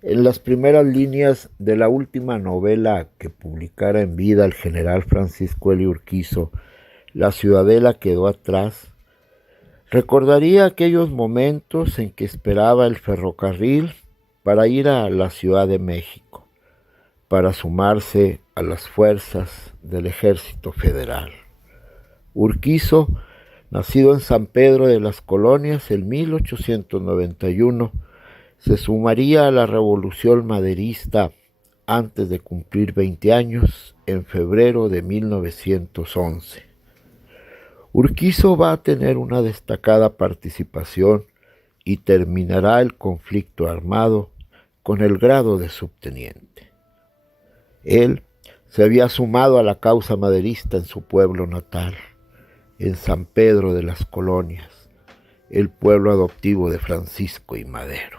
En las primeras líneas de la última novela que publicara en vida el general Francisco L. Urquizo, La Ciudadela quedó atrás, recordaría aquellos momentos en que esperaba el ferrocarril para ir a la Ciudad de México, para sumarse a las fuerzas del Ejército Federal. Urquizo, nacido en San Pedro de las Colonias en 1891, se sumaría a la Revolución Maderista antes de cumplir 20 años, en febrero de 1911. Urquizo va a tener una destacada participación y terminará el conflicto armado con el grado de subteniente. Él se había sumado a la causa maderista en su pueblo natal, en San Pedro de las Colonias, el pueblo adoptivo de Francisco I. Madero.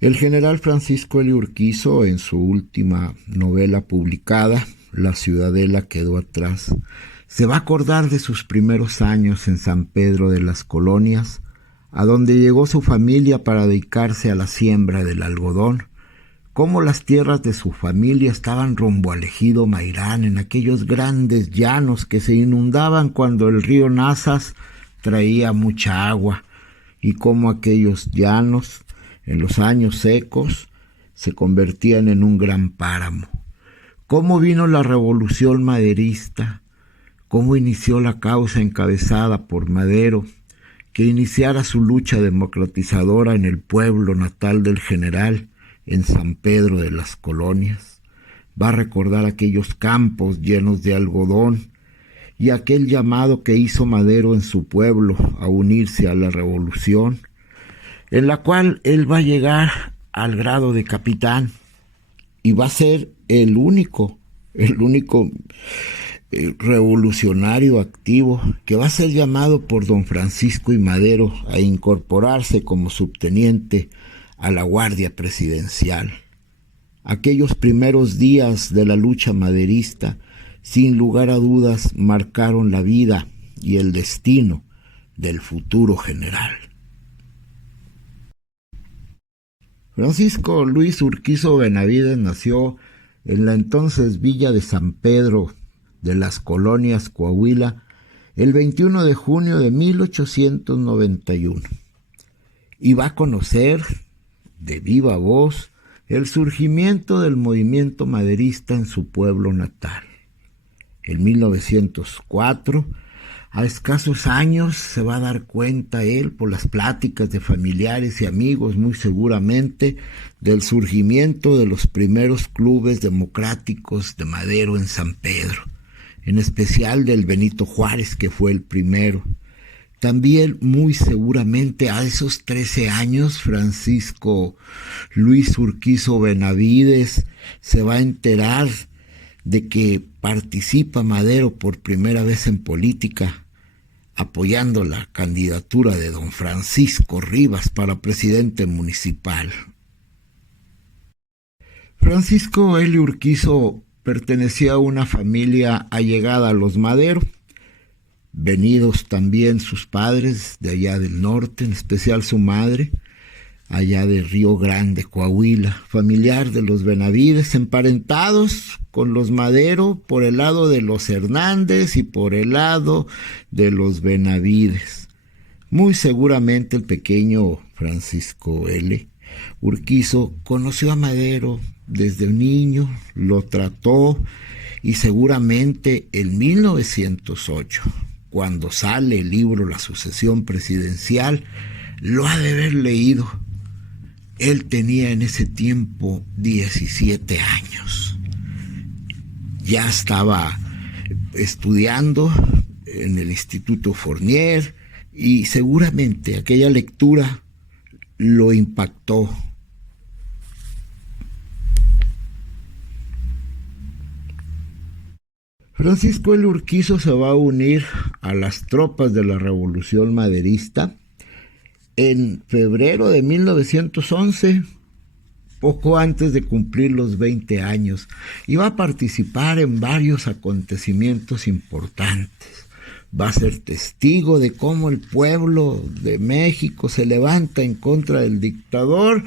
El general Francisco L. Urquizo, en su última novela publicada, La Ciudadela quedó atrás, se va a acordar de sus primeros años en San Pedro de las Colonias, a donde llegó su familia para dedicarse a la siembra del algodón, cómo las tierras de su familia estaban rumbo al ejido Mairán, en aquellos grandes llanos que se inundaban cuando el río Nazas traía mucha agua, y cómo aquellos llanos, en los años secos, se convertían en un gran páramo. Cómo vino la revolución maderista, cómo inició la causa encabezada por Madero, que iniciara su lucha democratizadora en el pueblo natal del general, en San Pedro de las Colonias. Va a recordar aquellos campos llenos de algodón y aquel llamado que hizo Madero en su pueblo a unirse a la revolución, en la cual él va a llegar al grado de capitán y va a ser el único revolucionario activo que va a ser llamado por don Francisco I. Madero a incorporarse como subteniente a la Guardia Presidencial. Aquellos primeros días de la lucha maderista, sin lugar a dudas, marcaron la vida y el destino del futuro general. Francisco Luis Urquizo Benavides nació en la entonces villa de San Pedro de las Colonias, Coahuila, el 21 de junio de 1891. Y va a conocer de viva voz el surgimiento del movimiento maderista en su pueblo natal. En 1904, a escasos años, se va a dar cuenta él, por las pláticas de familiares y amigos muy seguramente, del surgimiento de los primeros clubes democráticos de Madero en San Pedro, en especial del Benito Juárez, que fue el primero. También muy seguramente a esos 13 años, Francisco Luis Urquizo Benavides se va a enterar de que participa Madero por primera vez en política, apoyando la candidatura de don Francisco Rivas para presidente municipal. Francisco L. Urquizo pertenecía a una familia allegada a los Madero, venidos también sus padres de allá del norte, en especial su madre, allá de Río Grande, Coahuila, familiar de los Benavides, emparentados con los Madero por el lado de los Hernández y por el lado de los Benavides. Muy seguramente el pequeño Francisco L. Urquizo conoció a Madero desde niño, lo trató y seguramente en 1908, cuando sale el libro La Sucesión Presidencial, lo ha de haber leído. Él tenía en ese tiempo 17 años. Ya estaba estudiando en el Instituto Fournier y seguramente aquella lectura lo impactó. Francisco L. Urquizo se va a unir a las tropas de la Revolución Maderista en febrero de 1911, poco antes de cumplir los 20 años, y va a participar en varios acontecimientos importantes. Va a ser testigo de cómo el pueblo de México se levanta en contra del dictador,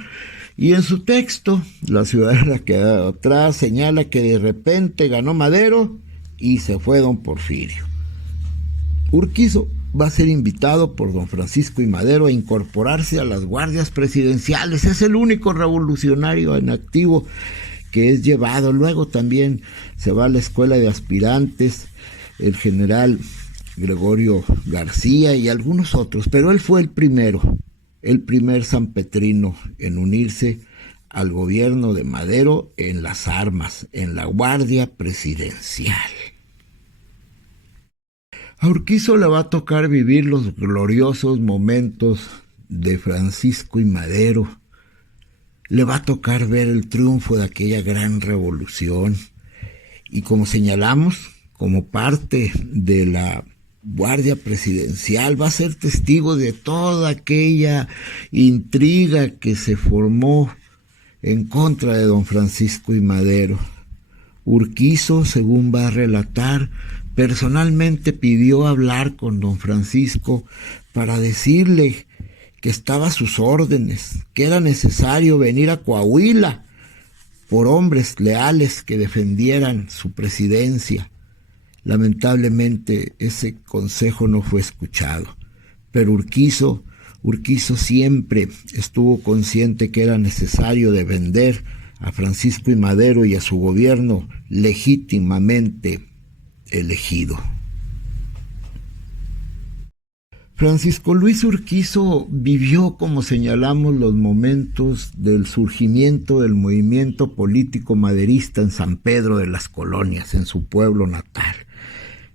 y en su texto, La ciudadela que atrás, señala que de repente ganó Madero y se fue don Porfirio. Urquizo va a ser invitado por don Francisco I. Madero a incorporarse a las guardias presidenciales. Es el único revolucionario en activo que es llevado. Luego también se va a la escuela de aspirantes, el general Gregorio García y algunos otros, pero él fue el primer sanpetrino en unirse al gobierno de Madero en las armas, en la guardia presidencial. A Urquizo le va a tocar vivir los gloriosos momentos de Francisco I. Madero. Le va a tocar ver el triunfo de aquella gran revolución. Y como señalamos, como parte de la guardia presidencial, va a ser testigo de toda aquella intriga que se formó en contra de don Francisco I. Madero. Urquizo, según va a relatar, personalmente pidió hablar con don Francisco para decirle que estaba a sus órdenes, que era necesario venir a Coahuila por hombres leales que defendieran su presidencia. Lamentablemente ese consejo no fue escuchado, pero Urquizo siempre estuvo consciente que era necesario defender a Francisco I. Madero y a su gobierno legítimamente elegido. Francisco Luis Urquizo vivió, como señalamos, los momentos del surgimiento del movimiento político maderista en San Pedro de las Colonias, en su pueblo natal.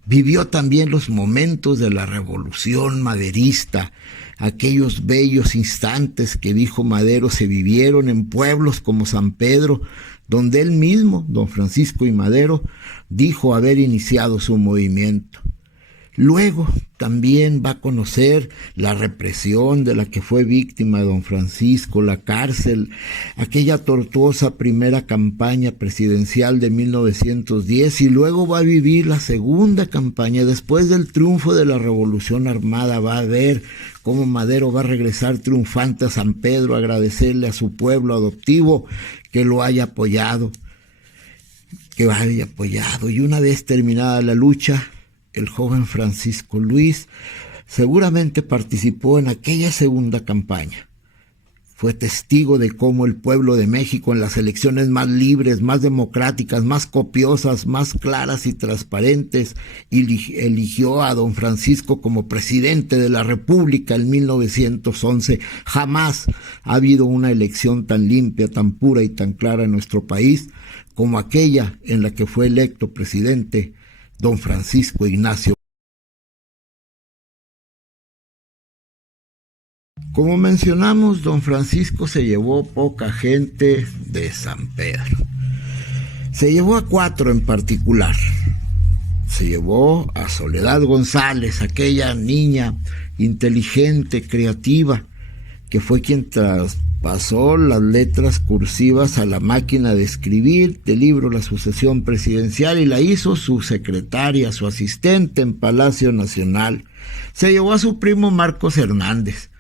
Vivió también los momentos de la revolución maderista, aquellos bellos instantes que dijo Madero se vivieron en pueblos como San Pedro, donde él mismo, don Francisco I. Madero, dijo haber iniciado su movimiento. Luego también va a conocer la represión de la que fue víctima don Francisco, la cárcel, aquella tortuosa primera campaña presidencial de 1910, y luego va a vivir la segunda campaña. Después del triunfo de la Revolución Armada, va a ver cómo Madero va a regresar triunfante a San Pedro, a agradecerle a su pueblo adoptivo que lo haya apoyado, y una vez terminada la lucha, el joven Francisco Luis seguramente participó en aquella segunda campaña. Fue testigo de cómo el pueblo de México, en las elecciones más libres, más democráticas, más copiosas, más claras y transparentes, eligió a don Francisco como presidente de la República en 1911. Jamás ha habido una elección tan limpia, tan pura y tan clara en nuestro país como aquella en la que fue electo presidente don Francisco Ignacio. Como mencionamos, don Francisco se llevó poca gente de San Pedro. Se llevó a 4 en particular. Se llevó a Soledad González, aquella niña inteligente, creativa, que fue quien traspasó las letras cursivas a la máquina de escribir del libro La Sucesión Presidencial y la hizo su secretaria, su asistente en Palacio Nacional. Se llevó a su primo Marcos Hernández,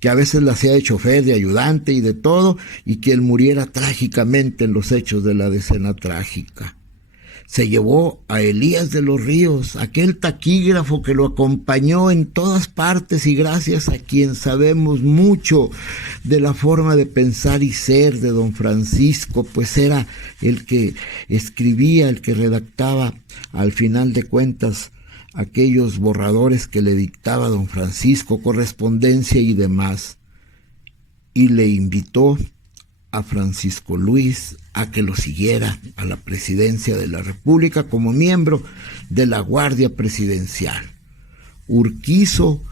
que a veces la hacía de chofer, de ayudante y de todo, y que él muriera trágicamente en los hechos de la Decena Trágica. Se llevó a Elías de los Ríos, aquel taquígrafo que lo acompañó en todas partes y gracias a quien sabemos mucho de la forma de pensar y ser de don Francisco, pues era el que escribía, el que redactaba al final de cuentas aquellos borradores que le dictaba don Francisco, correspondencia y demás, y le invitó a Francisco Luis a que lo siguiera a la presidencia de la República como miembro de la Guardia Presidencial. Urquizo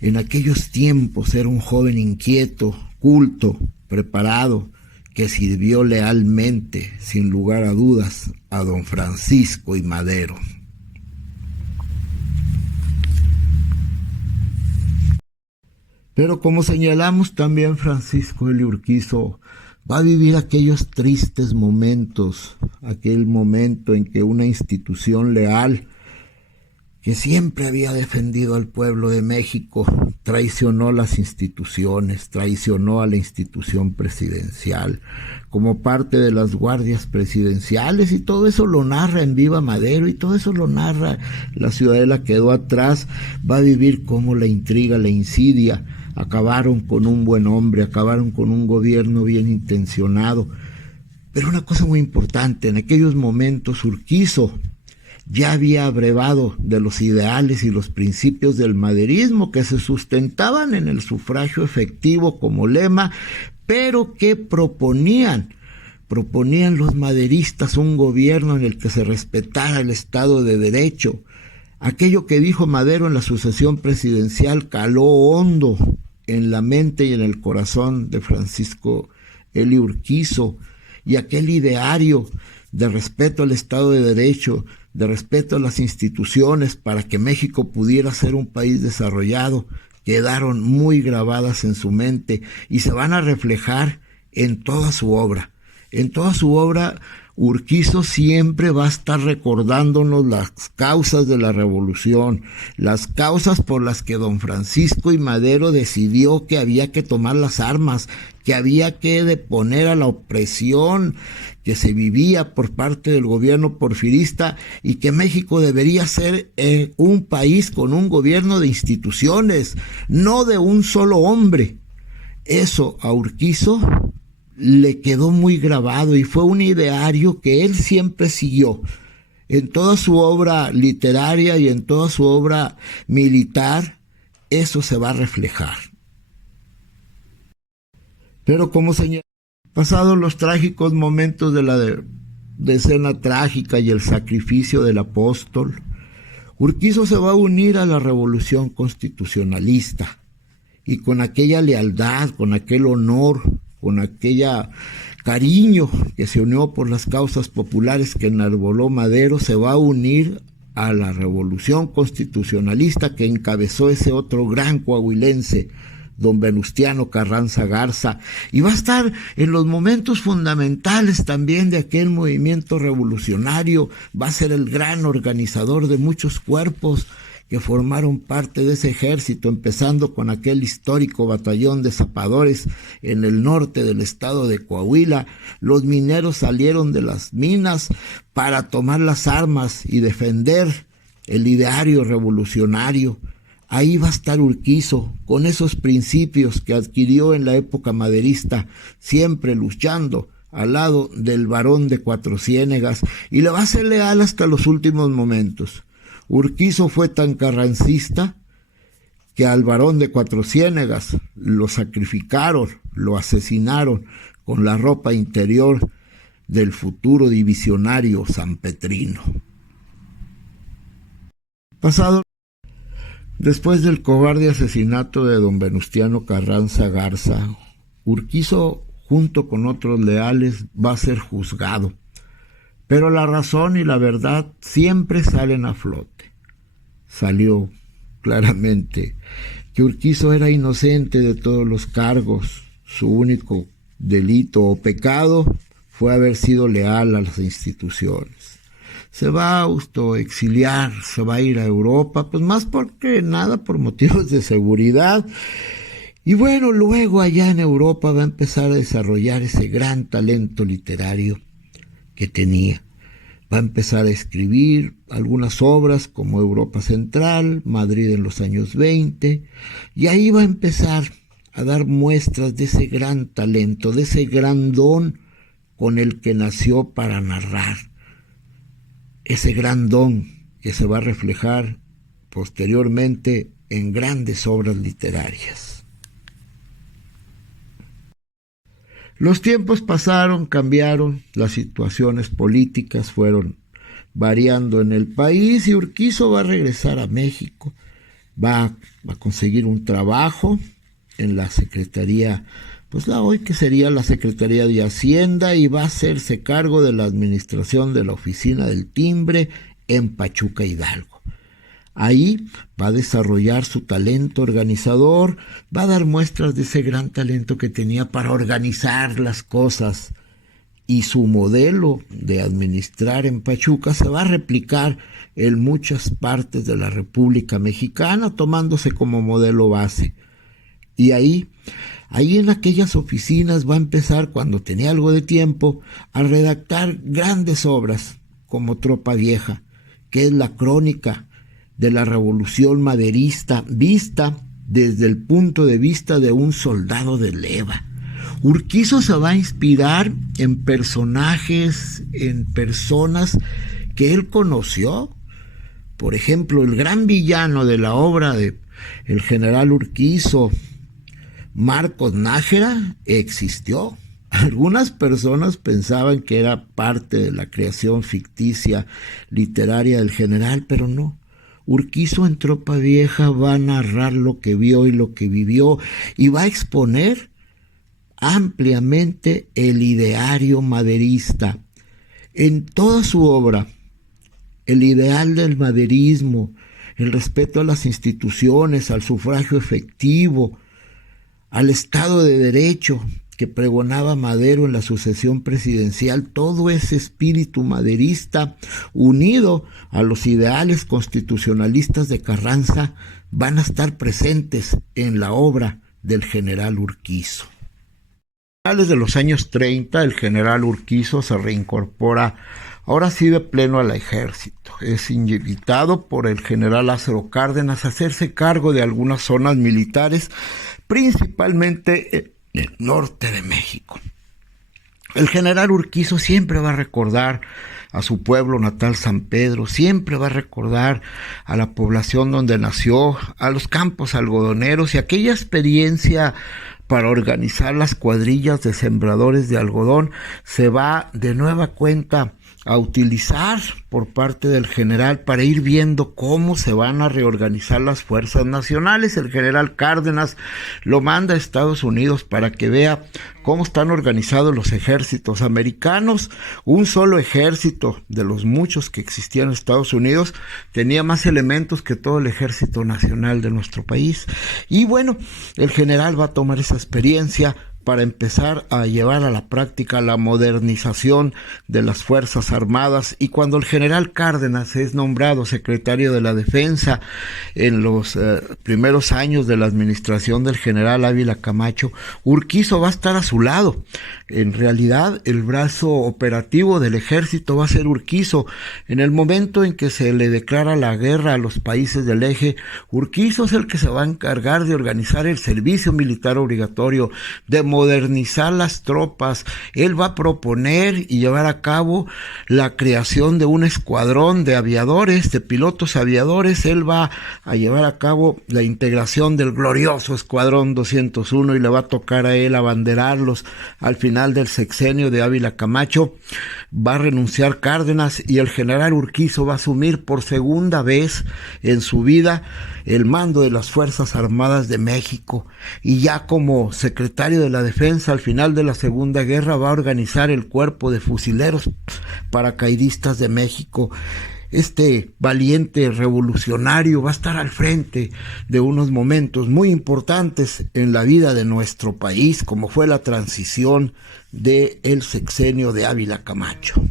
en aquellos tiempos era un joven inquieto, culto, preparado, que sirvió lealmente, sin lugar a dudas, a don Francisco I. Madero. Pero como señalamos también, Francisco L. Urquizo Va a vivir aquellos tristes momentos, aquel momento en que una institución leal que siempre había defendido al pueblo de México traicionó las instituciones, traicionó a la institución presidencial como parte de las guardias presidenciales, y todo eso lo narra en Viva Madero, y todo eso lo narra La Ciudadela quedó atrás. Va a vivir cómo la intriga, la insidia acabaron con un buen hombre, acabaron con un gobierno bien intencionado. Pero una cosa muy importante, en aquellos momentos Urquizo ya había abrevado de los ideales y los principios del maderismo, que se sustentaban en el sufragio efectivo como lema, pero que proponían los maderistas un gobierno en el que se respetara el Estado de Derecho. Aquello que dijo Madero en la sucesión presidencial caló hondo en la mente y en el corazón de Francisco Eli Urquizo, y aquel ideario de respeto al Estado de Derecho, de respeto a las instituciones para que México pudiera ser un país desarrollado, quedaron muy grabadas en su mente y se van a reflejar en toda su obra. En toda su obra, Urquizo siempre va a estar recordándonos las causas de la revolución, las causas por las que don Francisco I. Madero decidió que había que tomar las armas, que había que deponer a la opresión que se vivía por parte del gobierno porfirista, y que México debería ser un país con un gobierno de instituciones, no de un solo hombre. Eso a Urquizo le quedó muy grabado y fue un ideario que él siempre siguió. En toda su obra literaria y en toda su obra militar, eso se va a reflejar. Pero como señalé, pasados los trágicos momentos de la decena trágica y el sacrificio del apóstol, Urquizo se va a unir a la revolución constitucionalista, y con aquella lealtad, con aquel honor, con aquella cariño que se unió por las causas populares que enarboló Madero, se va a unir a la revolución constitucionalista que encabezó ese otro gran coahuilense, don Venustiano Carranza Garza, y va a estar en los momentos fundamentales también de aquel movimiento revolucionario. Va a ser el gran organizador de muchos cuerpos que formaron parte de ese ejército, empezando con aquel histórico batallón de zapadores en el norte del estado de Coahuila. Los mineros salieron de las minas para tomar las armas y defender el ideario revolucionario. Ahí va a estar Urquizo, con esos principios que adquirió en la época maderista, siempre luchando al lado del Barón de Cuatro Ciénegas, y le va a ser leal hasta los últimos momentos. Urquizo fue tan carrancista que al Barón de Cuatro Ciénegas lo sacrificaron, lo asesinaron con la ropa interior del futuro divisionario sanpetrino. Después del cobarde asesinato de don Venustiano Carranza Garza, Urquizo, junto con otros leales, va a ser juzgado. Pero la razón y la verdad siempre salen a flote. Salió claramente que Urquizo era inocente de todos los cargos. Su único delito o pecado fue haber sido leal a las instituciones. Se va a autoexiliar, se va a ir a Europa, pues más porque nada, por motivos de seguridad. Y bueno, luego allá en Europa va a empezar a desarrollar ese gran talento literario que tenía. Va a empezar a escribir algunas obras como Europa Central, Madrid en los años 20, y ahí va a empezar a dar muestras de ese gran talento, de ese gran don con el que nació para narrar. Ese gran don que se va a reflejar posteriormente en grandes obras literarias. Los tiempos pasaron, cambiaron, las situaciones políticas fueron variando en el país, y Urquizo va a regresar a México, va a conseguir un trabajo en la Secretaría, pues la hoy que sería la Secretaría de Hacienda, y va a hacerse cargo de la administración de la Oficina del Timbre en Pachuca, Hidalgo. Ahí va a desarrollar su talento organizador, va a dar muestras de ese gran talento que tenía para organizar las cosas, y su modelo de administrar en Pachuca se va a replicar en muchas partes de la República Mexicana, tomándose como modelo base. Y ahí en aquellas oficinas va a empezar, cuando tenía algo de tiempo, a redactar grandes obras como Tropa Vieja, que es la crónica de la revolución maderista vista desde el punto de vista de un soldado de leva. Urquizo se va a inspirar en personajes, en personas que él conoció. Por ejemplo, el gran villano de la obra de el general Urquizo, Marcos Nájera, existió. Algunas personas pensaban que era parte de la creación ficticia literaria del general, pero no. Urquizo en Tropa Vieja va a narrar lo que vio y lo que vivió, y va a exponer ampliamente el ideario maderista. En toda su obra, el ideal del maderismo, el respeto a las instituciones, al sufragio efectivo, al Estado de Derecho que pregonaba Madero en la sucesión presidencial, todo ese espíritu maderista unido a los ideales constitucionalistas de Carranza van a estar presentes en la obra del general Urquizo. A finales de los años 30, el general Urquizo se reincorpora, ahora sí de pleno, al ejército. Es invitado por el general Lázaro Cárdenas a hacerse cargo de algunas zonas militares, principalmente en el norte de México. El general Urquizo siempre va a recordar a su pueblo natal, San Pedro, siempre va a recordar a la población donde nació, a los campos algodoneros y aquella experiencia para organizar las cuadrillas de sembradores de algodón. Se va de nueva cuenta a utilizar por parte del general para ir viendo cómo se van a reorganizar las fuerzas nacionales. El general Cárdenas lo manda a Estados Unidos para que vea cómo están organizados los ejércitos americanos. Un solo ejército de los muchos que existían en Estados Unidos tenía más elementos que todo el ejército nacional de nuestro país. Y bueno, el general va a tomar esa experiencia para empezar a llevar a la práctica la modernización de las Fuerzas Armadas. Y cuando el general Cárdenas es nombrado secretario de la Defensa en los primeros años de la administración del general Ávila Camacho, Urquizo va a estar a su lado. En realidad, el brazo operativo del ejército va a ser Urquizo. En el momento en que se le declara la guerra a los países del eje, Urquizo es el que se va a encargar de organizar el servicio militar obligatorio, de modernizar las tropas. Él va a proponer y llevar a cabo la creación de un escuadrón de aviadores, de pilotos aviadores. Él va a llevar a cabo la integración del glorioso Escuadrón 201 y le va a tocar a él abanderarlos al final del sexenio de Ávila Camacho. Va a renunciar Cárdenas y el general Urquizo va a asumir por segunda vez en su vida el mando de las Fuerzas Armadas de México, y ya como secretario de la Defensa al final de la Segunda Guerra va a organizar el Cuerpo de Fusileros Paracaidistas de México. Este valiente revolucionario va a estar al frente de unos momentos muy importantes en la vida de nuestro país, como fue la transición del sexenio de Ávila Camacho.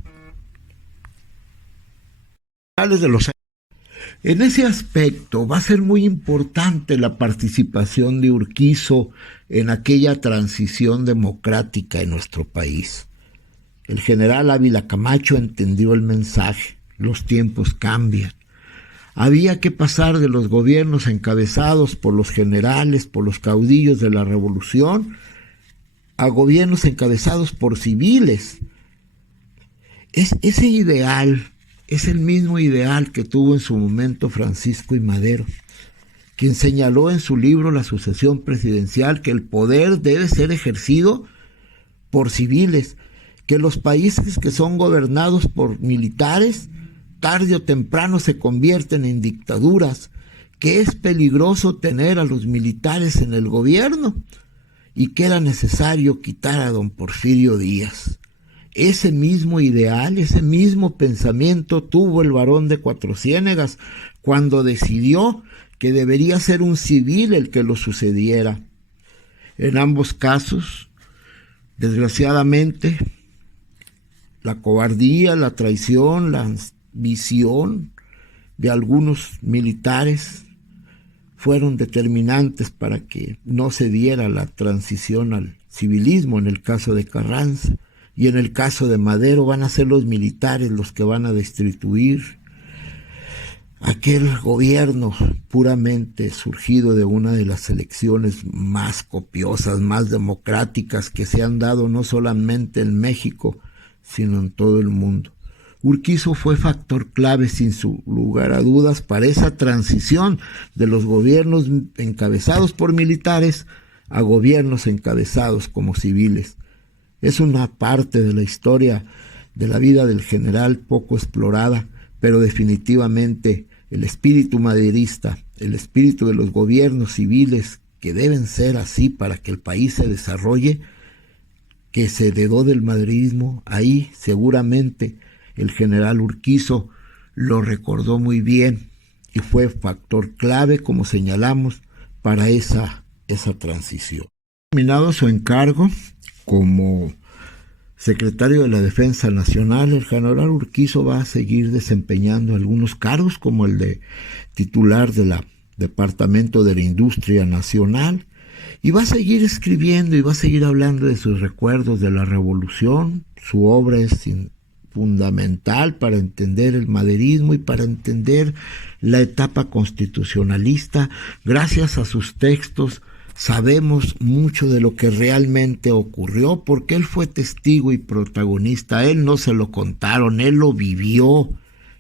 En ese aspecto va a ser muy importante la participación de Urquizo en aquella transición democrática en nuestro país. El general Ávila Camacho entendió el mensaje. Los tiempos cambian. Había que pasar de los gobiernos encabezados por los generales, por los caudillos de la revolución, a gobiernos encabezados por civiles. Ese ideal es el mismo ideal que tuvo en su momento Francisco I. Madero, quien señaló en su libro La sucesión presidencial que el poder debe ser ejercido por civiles, que los países que son gobernados por militares tarde o temprano se convierten en dictaduras, que es peligroso tener a los militares en el gobierno y que era necesario quitar a don Porfirio Díaz. Ese mismo ideal, ese mismo pensamiento tuvo el Barón de Cuatro Ciénegas cuando decidió que debería ser un civil el que lo sucediera. En ambos casos, desgraciadamente, la cobardía, la traición, la visión de algunos militares fueron determinantes para que no se diera la transición al civilismo en el caso de Carranza, y en el caso de Madero van a ser los militares los que van a destituir aquel gobierno puramente surgido de una de las elecciones más copiosas, más democráticas que se han dado no solamente en México, sino en todo el mundo. Urquizo fue factor clave, sin su lugar a dudas, para esa transición de los gobiernos encabezados por militares a gobiernos encabezados como civiles. Es una parte de la historia de la vida del general poco explorada, pero definitivamente el espíritu maderista, el espíritu de los gobiernos civiles que deben ser así para que el país se desarrolle, que se heredó del maderismo, ahí seguramente el general Urquizo lo recordó muy bien y fue factor clave, como señalamos, para esa transición. Terminado su encargo como secretario de la Defensa Nacional, el general Urquizo va a seguir desempeñando algunos cargos como el de titular del Departamento de la Industria Nacional, y va a seguir escribiendo y va a seguir hablando de sus recuerdos de la Revolución. Su obra es fundamental para entender el maderismo y para entender la etapa constitucionalista. Gracias a sus textos sabemos mucho de lo que realmente ocurrió, porque él fue testigo y protagonista. A él no se lo contaron, él lo vivió.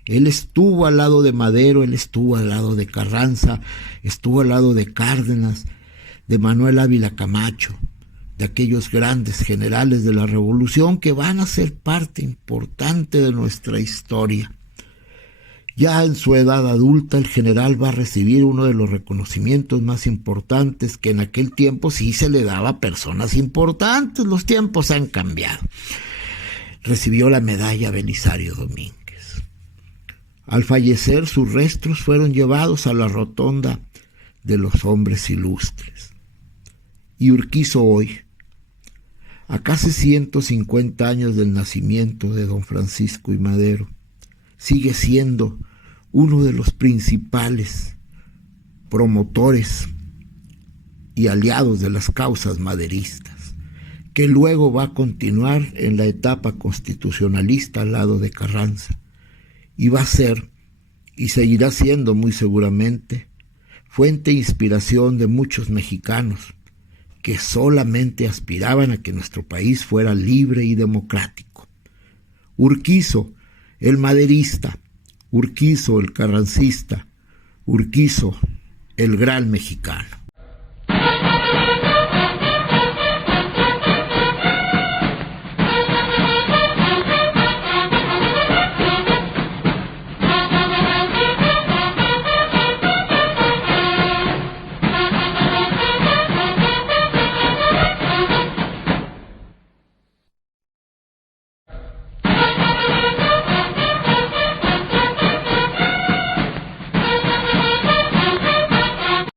Él estuvo al lado de Madero, él estuvo al lado de Carranza, estuvo al lado de Cárdenas, de Manuel Ávila Camacho, de aquellos grandes generales de la Revolución que van a ser parte importante de nuestra historia. Ya en su edad adulta, el general va a recibir uno de los reconocimientos más importantes que en aquel tiempo sí se le daba a personas importantes. Los tiempos han cambiado. Recibió la medalla Belisario Domínguez. Al fallecer, sus restos fueron llevados a la rotonda de los hombres ilustres. Y Urquizo hoy, a casi 150 años del nacimiento de don Francisco I. Madero, sigue siendo uno de los principales promotores y aliados de las causas maderistas, que luego va a continuar en la etapa constitucionalista al lado de Carranza, y va a ser, y seguirá siendo muy seguramente, fuente de inspiración de muchos mexicanos que solamente aspiraban a que nuestro país fuera libre y democrático. Urquizo, el maderista; Urquizo, el carrancista; Urquizo, el gran mexicano.